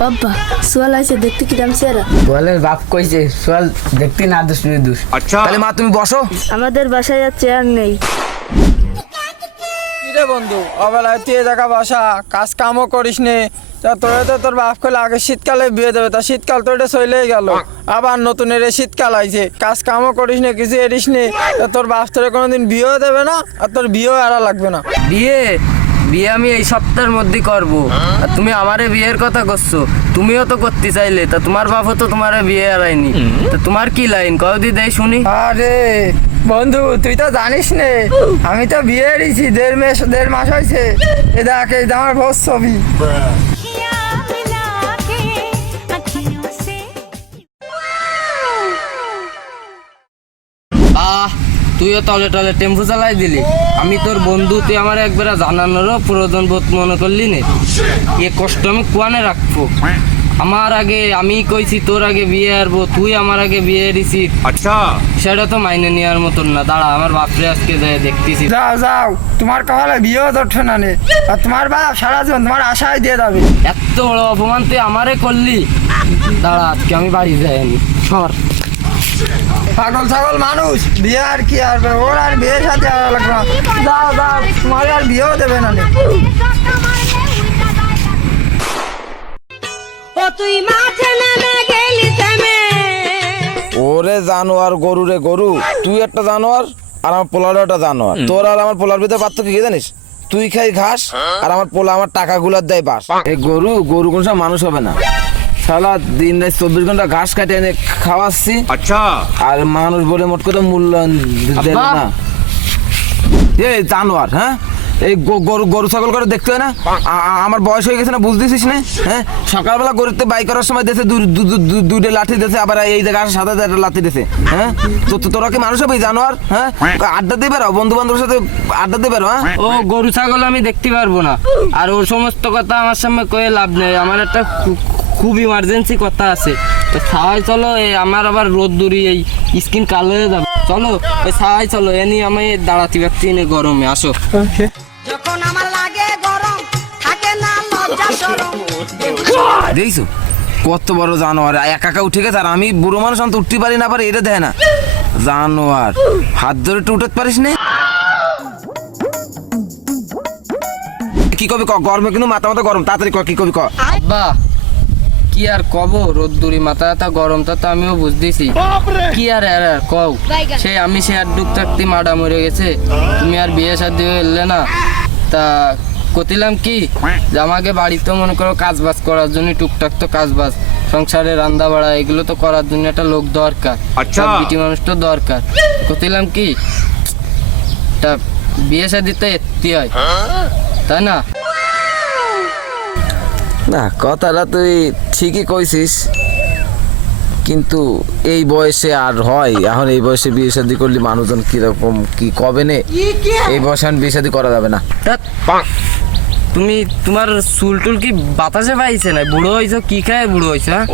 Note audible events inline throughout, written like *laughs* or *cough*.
বাবা সোয়াল আছে দেখতে কি দাম বলের বাপ কইছে সোয়াল দেখতে না দুষ নি দুষ। তাহলে মা তুমি বসো। আমাদের বাসায় আর চেয়ার নেই। কিরে বন্ধু অবেলায় তুই জায়গা বসা কাজ কামও করিস নে। তা তোরে তো তোর বাপ কইলে আগে শীতকালে বিয়ে দেবে তা শীতকাল তো এটা চলেই গেল। আবার নতুন এর শীতকাল আইছে কাজ কামও করিস নে কিছু এরিস নে। তা তোর বাপ তোরে কোনোদিন বিয়েও দেবে না আর তোর বিয়েও এরা লাগবে না। বিয়ে? বিয়ে আমি এই সপ্তাহের মধ্যে করব। আর তুমি আমারে বিয়ের কথা করছ তুমিও তো করতে চাইলে তা তোমার বাপও তো তোমার বিয়ে হারায়নি। তা তোমার কি লাইন? কদি দেয় শুনি। আরে বন্ধু তুই তো জানিস নে আমি তো বিয়ে দিয়েছি দেড় মাস দেড় মাস হয়েছে। এ দেখ এই আমার বস ছবি। তুইও তলে টলে টেম্পু চালাই দিলি। আমি তোর বন্ধু তুই আমার একবার জানানোরও প্রয়োজন বোধ মনে করলি নে। এ কষ্ট আমি কোয়ানে রাখব? আমার আগে আমি কইছি তোর আগে বিয়ে আরবো তুই আমার আগে বিয়ে দিছি। আচ্ছা। সেটা তো মাইনে নেওয়ার মতন না। দাঁড়া আমার বাপরে আজকে যায় দেখতেছি। যাও যাও তোমার কপালে বিয়েও ধরছো না নে। আর তোমার বাপ সারা জীবন তোমার আশায় দিয়ে যাবে। এত বড় অপমান তুই আমারে করলি? দাঁড়া আজকে আমি বাড়ি যাই আমি সর। পাগল ছাগল মানুষ বিয়ে আর কি আর ওর আর বিয়ের সাথে আর লাগবে না। যাও তোমার আর বিয়েও দেবে না তুই মাঠে নেমে গেলি ওরে জানোয়ার গরু রে গরু। তুই একটা জানোয়ার আর আমার পোলারও একটা জানোয়ার। তোর আর আমার পোলার ভিতরে পার্থক্য কি জানিস? তুই খাই ঘাস আর আমার পোলা আমার টাকা গুলার দেয় বাস। এই গরু গরু কোন মানুষ হবে না। সালা দিন রাত চব্বিশ ঘণ্টা ঘাস কাটে এনে খাওয়াচ্ছি। আচ্ছা। আর মানুষ বলে মোট কথা মূল্যায়ন দেবে না। জানোয়ার হ্যাঁ? এই গরু গরু ছাগল করে দেখতে হয় না? আমার বয়স হয়ে গেছে না বুঝতেছিস না? হ্যাঁ? সকালবেলা গরুতে বাই করার সময় দেশে দুইটা লাঠি দেশে আবার এই জায়গায় সাদা একটা লাঠি দেশে হ্যাঁ? তো তোরা কি মানুষ হবে জানোয়ার? হ্যাঁ? আড্ডা দিয়ে বেরো বন্ধু বান্ধবের সাথে আড্ডা দিয়ে বেরো হ্যাঁ? ও গরু ছাগল আমি দেখতে পারব না। আর ওর সমস্ত কথা আমার সামনে কয়ে লাভ নেই। আমার একটা খুব ইমার্জেন্সি কথা আছে। তো সাহাই চলো এই আমার আবার রোদ দূরি এই স্কিন কালো হয়ে যাবে। চলো এই সাহাই চলো এ নিয়ে আমি দাঁড়াতে পারছি না গরমে আসো। যখন আমার লাগে গরম থাকে না লজ্জা সরম। দেখছ? কত বড় জানোয়ার একা একা উঠে গেছে আর আমি বুড়ো মানুষ আমি তো উঠতে পারি না পারি এটা দেয় না। জানোয়ার হাত ধরে একটু উঠতে পারিস না। কি কবি ক গরমে কিন্তু মাথা মাথা গরম তাড়াতাড়ি ক কি কবি ক। আব্বা কি আর কব? রোদ্দুরি মাথা ব্যথা গরমটা তো আমিও বুঝতেছি। কি আর আর আর কও? সে আমি সে আর ডুব থাকতে মাডা মরে গেছে। তুমি আর বিয়ে শাদি এলে না। তা কতিলাম কি? যে আমাকে বাড়িতে মনে করো কাজ বাজ করার জন্য টুকটাক তো কাজ বাজ সংসারে রান্না বাড়া এগুলো তো করার জন্য একটা লোক দরকার। আচ্ছা। বিটি মানুষ তো দরকার। কতিলাম কি? তা বিয়ে শাদি তো এত্তি হয়? তাই না? না কথাটা তুই ঠিকই কইছিস কিন্তু এই বয়সে আর হয়? এখন এই বয়সে বিয়ে শাদি করলে মানুষজন কীরকম কি কবে নে? এই বয়সে এখন বিয়ে শাদি করা যাবে না। তুমি তোমার চুল টুল কি বাতাসে পাইছে না? বুড়ো হয়েছো কি খায় বুড়ো হয়েছো হ্যাঁ?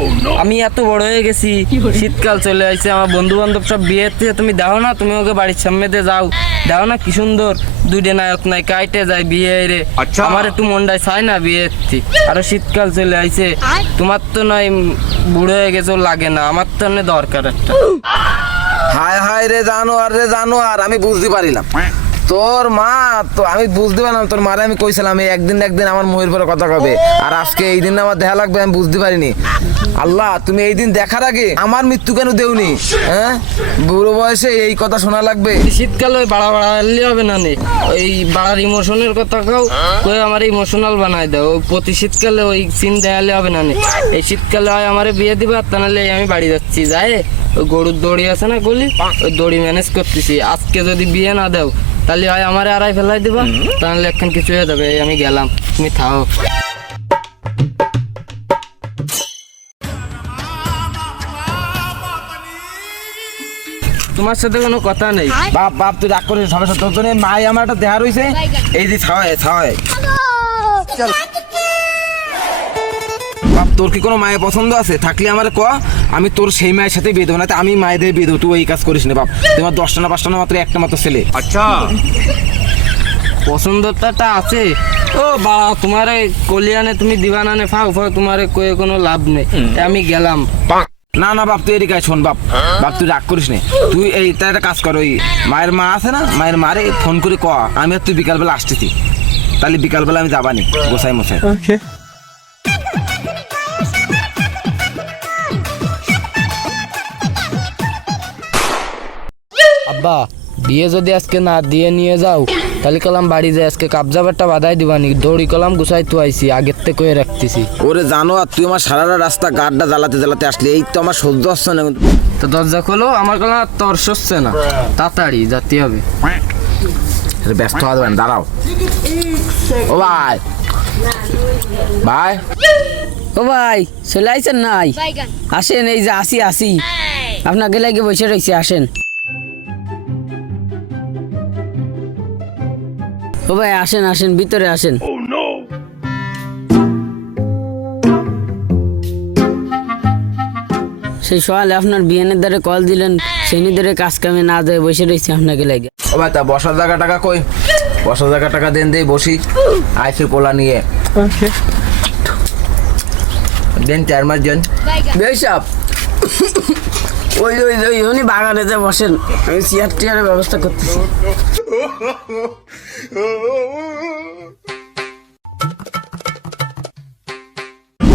আমি এত বড় হয়ে গেছি। *laughs* শীতকাল চলে আসছে আমার বন্ধু বান্ধব সব বিয়ে থেকে তুমি দাও না তুমি ওকে বাড়ির সামনে দিয়ে যাও। দাও না কি সুন্দর। দুইটা নায়ক নাই কাইটে যায় বিয়ে রে আচ্ছা। আমার একটু মনটাই চায় না বিয়ে আরও শীতকাল চলে আইছে। তোমার তো নয় বুড়ো হয়ে গেছো লাগে না। আমার তো দরকার একটা। হায় হায় রে জানোয়ার রে জানো আর আমি বুঝতে পারিলাম। তোর মা, তো আমি বুঝতে পারলাম, তোর মারে আমি কইছিলাম, এই একদিন একদিন আমার মহির পরে কথা কবে। আর আজকে এই দিন আমার দেখা লাগবে, আমি বুঝতে পারিনি। আল্লাহ, তুমি এই দিন দেখার আগে আমার মৃত্যু কেন দেওনি? হ্যাঁ? বুড়ো বয়সে এই কথা শোনা লাগবে? শীতকালে বাড়া বাড়ালে হবে না নে? ওই বাড়ার ইমোশনের কথা কাও কই আমার ইমোশনাল বানাই দাও। ওই প্রতি শীতকালে ওই সিন দেখালে হবে না নে? এই শীতকালে হয় আমার বিয়ে দিবে আর তা নাহলে আমি বাড়ি যাচ্ছি, যায়? ওই গরুর দড়ি আছে না গলি? ওই দড়ি ম্যানেজ করতেছি। আজকে যদি বিয়ে না দাও তাহলে হয় আমারে আড়াই ফেলাই দিবা তাহলে এখন কিছু হয়ে যাবে আমি গেলাম তুমি থাও। তোমার সাথে কোনো কথা নেই। বাপ বাপ তুই রাগ করিস সমস্যা তোর জন্য মাই আমার একটা দেহা রইছে। এই যে ছাওয়ায় ছাওয়ায় চল। বাপ তোর কি কোনো মায়ের পছন্দ আছে? থাকলে আমার ক আমি তোর সেই মায়ের সাথে বিয়ে দেবো না আমি মায়েদের বিয়ে দেবো। তুই এই কাজ করিস না বাপ। তোমার দশটা না পাঁচটা মাত্র একটা মাত্র ছেলে। আচ্ছা। পছন্দটা আছে। ও বা তোমার কলিয়ানে তুমি দিবানানে ফাও ফাও তোমার কয়ে কোনো লাভ নেই। আমি গেলাম। না না বাপ তুই এদিকে শোন বাপ। বাপ তুই রাগ করিস না। তুই এই তাই একটা কাজ কর ওই মায়ের মা আছে না মায়ের মারে ফোন করে ক আমি আর তুই বিকালবেলা আসতেছি। তাহলে বিকালবেলা আমি যাবানি গোসাই মশাই আব্বা বিয়ে যদি আজকে না দিয়ে নিয়ে যাও তাহলে কলাম বাড়ি যায় আজকে কাবজা বেটটা বাধাই দিবানি দড়ি কলাম গুছাই তো আইছি আগের থেকে কয়ে রাখতেছি। ওরে জানো আর তুই আমার সারা রাস্তা গাড্ডা জ্বালাতে জ্বালাতে আসলি এই তো আমার সহ্য হচ্ছে না। তো দরজা খোলো আমার কলাম আর তর্স হচ্ছে না। তাড়াতাড়ি যাতে হবে। ব্যস্ত হওয়া যাবে না, দাঁড়াও। ও ভাই। ভাই। ও ভাই চলে আইছেন নাই? আসেন এই যে আসি আসি। আপনাকে লাগে বসে রয়েছে আসেন। ও ভাই আসেন আসেন ভিতরে আসেন। সেই সকালে আপনার বিয়ানের দ্বারে কল দিলেন সেই ধরে কাজ কামে না দেয় বসে রয়েছে আপনাকে লাগে। ও ভাই তা বসার জায়গা টাকা কই? বসার জায়গা টাকা দেন দেই বসি। আইসি পোলা নিয়ে। দেন চার মাস দেন বেশাব ওই ওই ওই উনি বাগানে যে বসেন আমি চেয়ার টিয়ারের ব্যবস্থা করতেছি।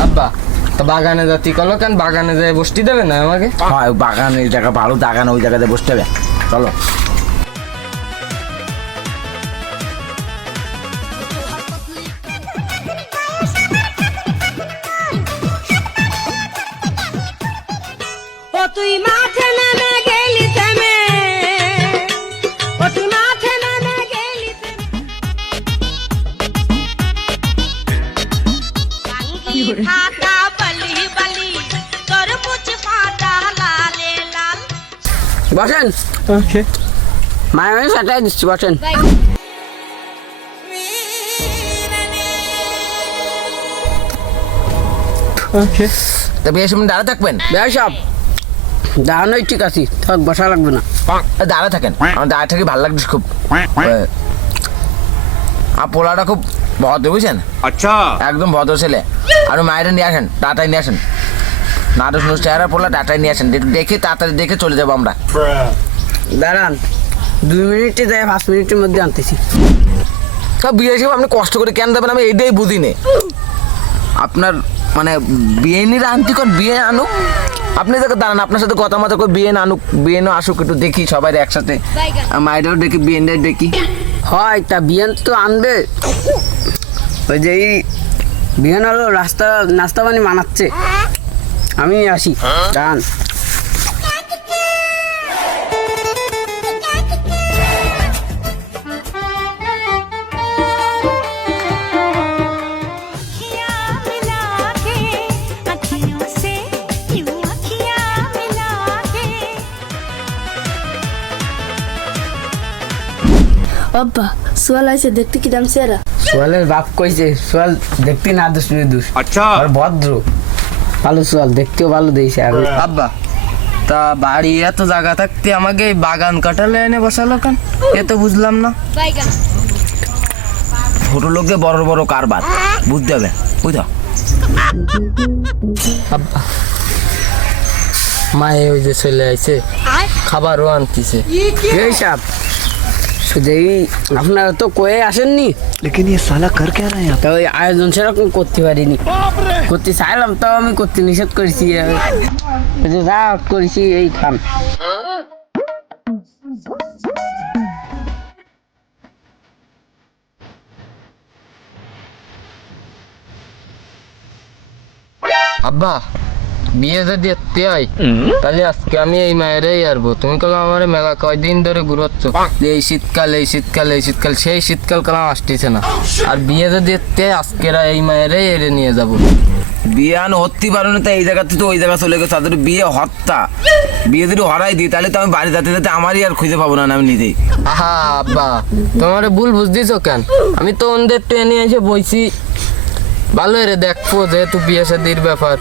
আব্বা তা বাগানে যাতি কলো কেন? বাগানে যায় বসতে দেবে না আমাকে? বাগানে ওই এই জায়গা ভালো দাগানে ওই জায়গাতে বসতে হবে। চলো। বসেন। মায়ের সাটাই দিচ্ছি বসেন। তা দাঁড়া থাকবেন? দাঁড়ানোই ঠিক আছে থাক বসা লাগবে না। এ, দাঁড়া থাকেন। আমার দাঁড়া থেকে ভালো লাগছে খুব। আর পোলাটা খুব ভদ্র বুঝছেন? আচ্ছা। একদম ভদ্র ছেলে। আর মায়েরা নিয়ে আসেন টাটাই নিয়ে আসেন। নাটক নুস চেহারা পোলা টাটাই নিয়ে আসেন। দেখে তাড়াতাড়ি দেখে চলে যাব আমরা। দাঁড়ান। দুই মিনিটে যায় পাঁচ মিনিটের মধ্যে আনতেছি। বিয়ে হিসেবে আপনি কষ্ট করে কেন দেবেন? আমি এইটাই বুঝি নে। আপনার মানে বিয়ে নিয়ে আনতে কর বিয়ে আনুক। আপনি দেখে দাঁড়ান আপনার সাথে কথা মতো করে বিয়ে আনুক বিয়ে না আসুক একটু দেখি সবাই একসাথে। মায়েরাও দেখি বিয়ে দেখি। হয় তা বিয়ান তো আনবে। ওই যে এই বিয়ান হলো রাস্তা নাস্তা পানি মানাচ্ছে। আমি আসি জান বাবা সোয়াল আছে দেখতে কি দাম সেরা সোয়ালের বাপ কইছে সোয়াল দেখতে না দুষ্ট দুষ্ট আচ্ছা আর ভদ্র ভালো সোয়াল দেখতেও ভালো দিয়েছে আর। আব্বা তা বাড়ি এত জায়গা থাকতে আমাকে এই বাগান কাটালে এনে বসালো কেন? এ তো বুঝলাম না। ছোট লোকদের বড় বড় কারবার বুঝতে হবে বুঝো আব্বা মায়ে ওই যে চলে আইছে খাবারও আনতিছে। এই সাপ সুদেবী আপনারা তো কয়ে আসেননি লেকিন ইয়ে সালা কর কে রহে তো ওই আয়োজন সেরকম করতে পারিনি করতে চাইলাম তো আমি করতে নিষেধ করেছি যা করেছি এই খান আব্বা বিয়ে যদি এতে হয় তাহলে আজকে আমি এই মায়েরই আরবো তুমি কলাম আমার মেলা কয়দিন ধরে ঘুরোচ্ছ? এই শীতকাল এই শীতকাল এই শীতকাল সেই শীতকাল কলাম আসতেছে না? আর বিয়ে যদি এতে আজকেরা এই মায়েরই এড়ে নিয়ে যাব। বিয়ে আন হতে পারো না এই জায়গা থেকে তো ওই জায়গা চলে গেছে। তাদের বিয়ে হত্যা। বিয়ে যদি হরাই দিই তাহলে তো আমি বাড়ি যেতে যেতে আমারই আর খুঁজে পাবো না আমি নিজেই। আহা আব্বা তোমার ভুল বুঝতেছ কেন? আমি তো ওদের ট্রেনে এসে বইছি। ভালোই রে দেখো যেহেতু বিয়ে শাদির ব্যাপার।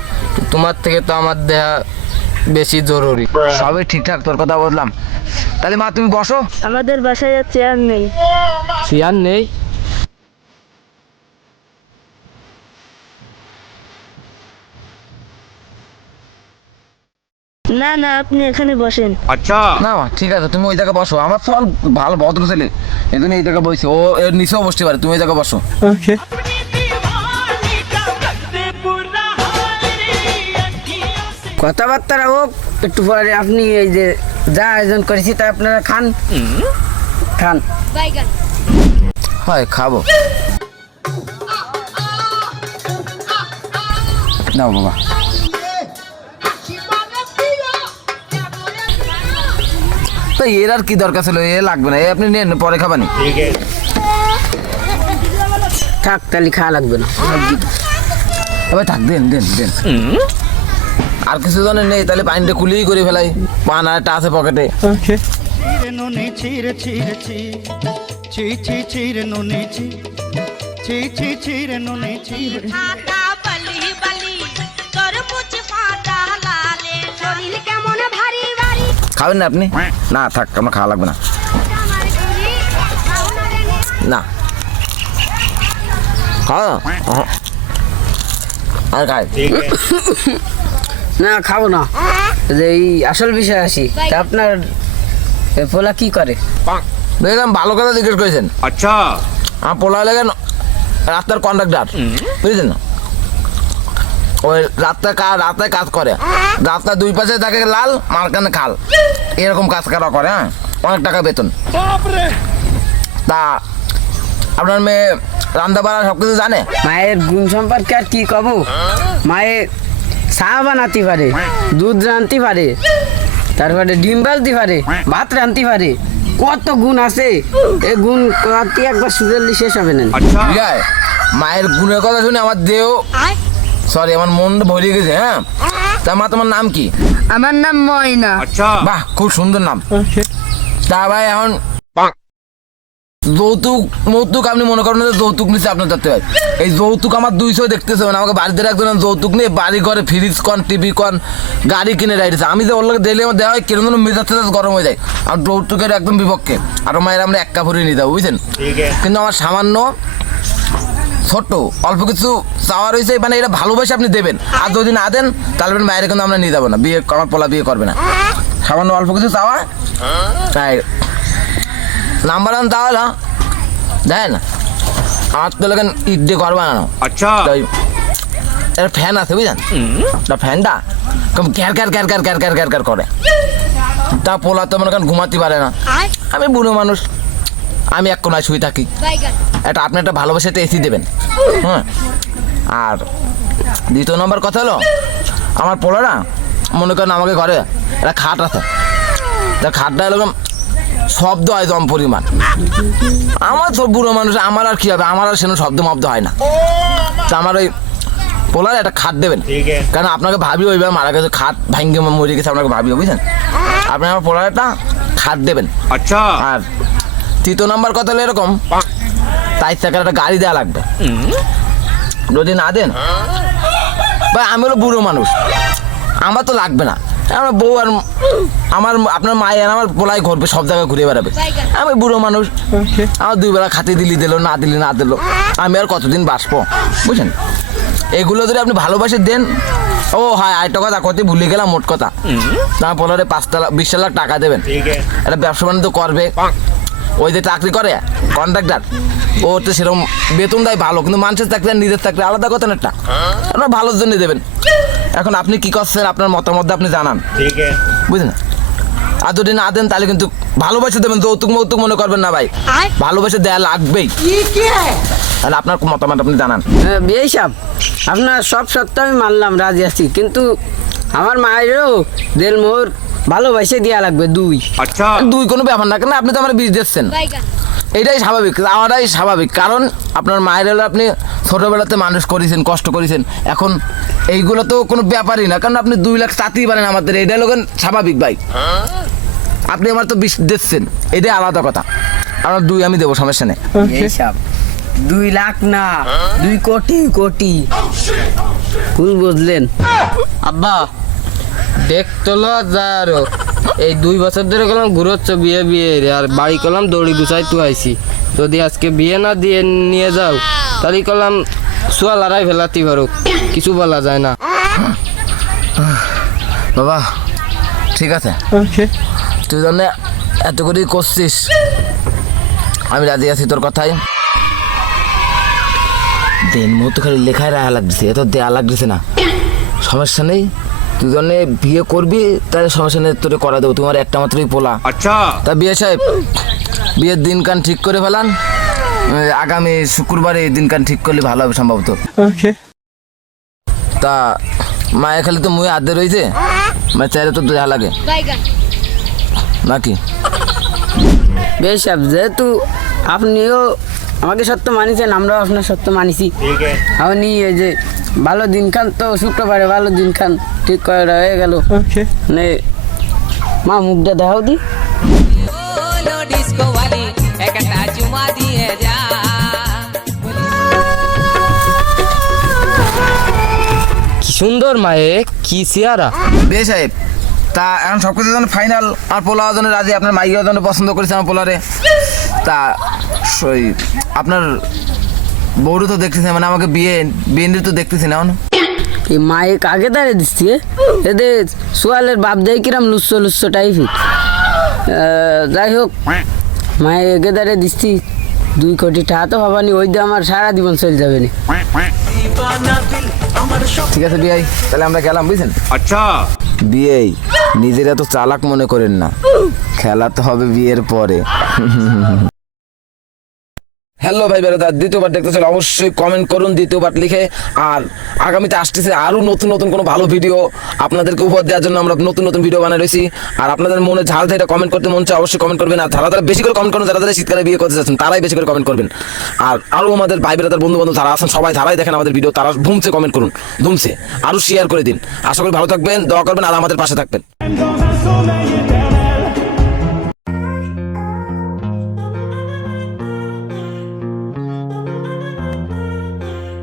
তোমার থেকে তো আমার দেহা বেশি জরুরি। সবই ঠিকঠাক তোর কথা বললাম তাহলে মা তুমি বসো। আমাদের বাসায় আর চেয়ার নেই। চেয়ার নেই? না না আপনি এখানে বসেন। আচ্ছা। না ঠিক আছে তুমি ওই জায়গায় বসো। আমার ফল ভালো ভদ্র ছেলে। এই জন্য এই জায়গায় বসছি ও এর নিচেও বসতে পারে তুমি ওই জায়গায় বসো। ওকে কথাবার্তা হোক একটু পরে আপনি এই যে যা আয়োজন করেছি তা আপনারা খান। খান। হয় খাব। নাও বাবা। তো এর আর কি দরকার ছিল? এ লাগবে না। এ আপনি নেন পরে খাবানি। থাক তাহলে খাওয়া লাগবে না। এবার থাক দেন দেন দেন। আর কিছু জনে নেই তাহলে পানিটা কুলিই করে ফেলাই। পান আর আছে পকেটে। খাবেন না আপনি? না থাক আমার খাওয়া লাগবে না। না। খাওয়া হ্যাঁ। আর খায় না খাব না। যে এই আসল বিষয় আসি। তা আপনার পোলা কি করে? দেখলাম ভালো কথা জিজ্ঞেস করেছেন। আচ্ছা। আমার পোলা লেগেন রাস্তার কন্ডাক্টার বুঝেছেন? ওই রাস্তায় কাজ রাস্তায় কাজ করে। রাস্তার দুই পাশে থাকে লাল মাঝখানে খাল। এরকম কাজ করা করে হ্যাঁ? অনেক টাকা বেতন। তা আপনার মেয়ে রান্না বাড়া সব কিছু জানে? মায়ের গুণ সম্পর্কে আর কি কব? মায়ে চা বানাতে পারে দুধ রাঁধতে পারে তারপরে ডিম বালতে পারে ভাত রাঁধতে পারে। কত গুণ আছে এই গুণ কত একবার সুজল্লি শেষ হবে না। ঠিক মায়ের গুণের কথা শুনে আমার দেহ সরি আমার মন ভরে গেছে হ্যাঁ? তা মা তোমার নাম কি? আমার নাম ময়না। বাহ খুব সুন্দর নাম। তা ভাই এখন যৌতুক মৌতুক আপনি মনে করেন যে যৌতুক নিচে আপনার যাতে হয়। এই যৌতুক আমার দুইশো দেখতেছে মানে আমাকে বাড়িতে একজন যৌতুক নিয়ে বাড়ি ঘরে ফ্রিজ কন টিভি কন গাড়ি কিনে রাইতেছে আমি যে ওর লোক ডেলি আমার দেওয়া হয় কেন যেন মেজাজ টেজাজ গরম হয়ে যায়। আর যৌতুকের একদম বিপক্ষে। আর মায়ের আমরা এক কাপড়ে নিয়ে যাব বুঝছেন? কিন্তু আমার সামান্য ছোট্ট অল্প কিছু চাওয়া রয়েছে মানে এটা ভালোবাসে আপনি দেবেন। আর যদি না দেন তাহলে মায়ের কিন্তু আমরা নিয়ে যাব না। বিয়ে আমার পোলা বিয়ে করবে না। সামান্য অল্প কিছু চাওয়া তাই। নাম্বার আন তাহলে দেন। আমার তো লেখেন ইট দিয়ে ঘর বানানো। আচ্ছা। একটা ফ্যান আছে বুঝলেন? তা ফ্যানটা কম ক্যার ক্যার ক্যার ক্যার ক্যার ক্যার ক্যার ক্যার করে। তা পোলা তো মনে করেন ঘুমাতে পারে না। আমি বুড়ো মানুষ আমি এক কোনায় শুয়ে থাকি। এটা আপনি একটা ভালোবাসা একটা এসি দেবেন। হ্যাঁ আর দ্বিতীয় নম্বর কথা হলো আমার পোলারা মনে করেন আমাকে ঘরে একটা খাট আছে। তা খাটটা এরকম শব্দ হয় দম পরিমাণ। আমার তো বুড়ো মানুষ আমার আর কি হবে? আমার আর সেরকম শব্দ মব্দ হয় না। তা আমার ওই পোলার একটা খাট দেবেন। কারণ আপনাকে ভাবি ওইভাবে মারা গেছে খাট ভাঙ্গে মরে গেছে আপনাকে ভাবি বুঝছেন আপনি আমার পোলার একটা খাট দেবেন। আচ্ছা। আর তৃতীয় নম্বর কথা হলো এরকম তাই চাকার একটা গাড়ি দেওয়া লাগবে। যদি না দেন ভাই আমি হলো বুড়ো মানুষ। আমার তো লাগবে না। আমার বউ আর আমার আপনার মায়ের আর আমার পোলাই ঘুরবে সব জায়গায় ঘুরে বেড়াবে। আমি বুড়ো মানুষ। আমার দুই বেলা খাতে দিলি দিল না দিলি না দিল। আমি আর কতদিন বাঁচবো বুঝছেন? এগুলো যদি আপনি ভালোবাসে দেন ও হ্যাঁ আরেকটা কথা কত ভুলে গেলাম মোট কথা। না পোলারে পাঁচটা লাখ বিশ লাখ টাকা দেবেন একটা ব্যবসা বাণিজ্য করবে। ওই যে চাকরি করে কন্ট্রাক্টর ও তো সেরকম বেতন দেয় ভালো কিন্তু মানুষের চাকরি আর নিজের চাকরি আলাদা কথা না একটা। আপনার ভালোর জন্য দেবেন। এখন আপনি কি করছেন? আপনার মতামত আপনি জানান। বুঝলেন? আর যদি না দেন তাহলে কিন্তু ভালোবাসে দেবেন যৌতুক মৌতুক মনে করবেন না ভাই। ভালোবাসে দেয়া লাগবেই। তাহলে আপনার মতামত আপনি জানান। বিয়ে সাহেব আপনার সব সত্য আমি মানলাম রাজি আছি। কিন্তু আমার মায়েরও দেলমোহর ভালোবাসে দেওয়া লাগবে দুই। আচ্ছা। দুই কোনো ব্যাপার না কেন আপনি তো আমার বীজ দিচ্ছেন। এটাই স্বাভাবিক আমারটাই স্বাভাবিক। কারণ আপনার মায়ের হলে আপনি ছোটোবেলাতে মানুষ করেছেন কষ্ট করেছেন। এখন এইগুলো তো কোনো ব্যাপারই না। কারণ আপনি দুই লাখ চাতেই পারেন আমাদের। এটাই লোকেন স্বাভাবিক ভাই? আপনি আমার তো বিষ দিচ্ছেন এটাই আলাদা কথা। আমার দুই আমি দেবো সমস্যা নেই। দুই লাখ না দুই কোটি কোটি। ভুল বুঝলেন। আব্বা দেখতো যা আরও। এই দুই বছর ধরে গেলাম ঘুরোচ্ছ বিয়ে বিয়ে রে আর বাড়ি করলাম দড়ি গুছাই তু আইছি। যদি আজকে বিয়ে না দিয়ে নিয়ে যাও তাহলে করলাম সোয়া লড়াই ফেলাতে পারো কিছু বলা যায় না। বাবা ঠিক আছে। ওকে তুই জন্য এত করেই করছিস। আমি রাজি আছি তোর কথাই। দিন মতো খালি লেখায় রাখা লাগছে এত দেয়া লাগছে না। সমস্যা নেই। তুই জন্য বিয়ে করবি তাহলে সমস্যা নেই তোরে করা দেবো। তোমার একটা মাত্রই পোলা। আচ্ছা। তা বিয়ে সাহেব বিয়ের দিনকান ঠিক করে ফেলান। আগামী শুক্রবারে এই দিনকান ঠিক করলে ভালো হবে সম্ভবত। ওকে তা মায়ের খালি তো মুয়ে আদে রয়েছে মানে চাইলে তো দেয়া লাগে। নাকি? বেশ সাহেব যেহেতু আপনিও আমাকে সত্য মানিছেন আমরাও আপনার সত্য মানিছি। আপনি এই যে ভালো দিন খান তো শুক্রবারে ভালো দিন খান ঠিক করে হয়ে গেল? ওকে মানে মা মুখটা দেখাও দি। কি সুন্দর মায়ে কি চেয়ারা বে সাহেব তা এখন সব কিছু জন্য ফাইনাল আর পোলা জন্য রাজি? আপনার মাইকের জন্য পছন্দ করেছে আমার পোলারে তা সই আপনার বউরু তো দেখতেছে মানে আমাকে বিয়ে বিয়ে তো দেখতেছি না এখন। এই মায়ে কাকে দাঁড়ে দিচ্ছি? এদের সোয়ালের বাপ দেয় কিরাম লুচ্ছ লুচ্ছ টাইপের যাই হোক মায়ে এগে দাঁড়ে দিচ্ছি। দুই কোটি টাকা তো ভাবানি ওই দিয়ে আমার সারা জীবন চলে যাবে না। ঠিক আছে বিয়াই তাহলে আমরা গেলাম বুঝছেন? আচ্ছা। বিয়েই নিজেরা তো চালাক মনে করেন না। খেলা তো হবে বিয়ের পরে। হ্যালো ভাই বেড়াদা দ্বিতীয়বার দেখতে চাইলে অবশ্যই কমেন্ট করুন, দ্বিতীয়বার লিখে। আর আগামীতে আসতেছে আরও নতুন নতুন কোনো ভালো ভিডিও আপনাদেরকে উপহার দেওয়ার জন্য আমরা নতুন নতুন ভিডিও বানিয়ে রয়েছি। আর আপনাদের মনে ঝাল যেটা কমেন্ট করতে মন চায়, অবশ্যই কমেন্ট করবেন। আর যারা তারা বেশি করে কমেন্ট করুন, যারা যারা শীতকালে বিয়ে করতে যাচ্ছেন তারাই বেশি করে কমেন্ট করবেন। আর আরও আমাদের ভাই বেড়াদার বন্ধু বান্ধব যারা আছেন, সবাই তারাই দেখেন আমাদের ভিডিও তারা ধুমছে কমেন্ট করুন ধুমছে আরও শেয়ার করে দিন। আশা করি ভালো থাকবেন, দোয়া করবেন, আর আমাদের পাশে থাকবেন।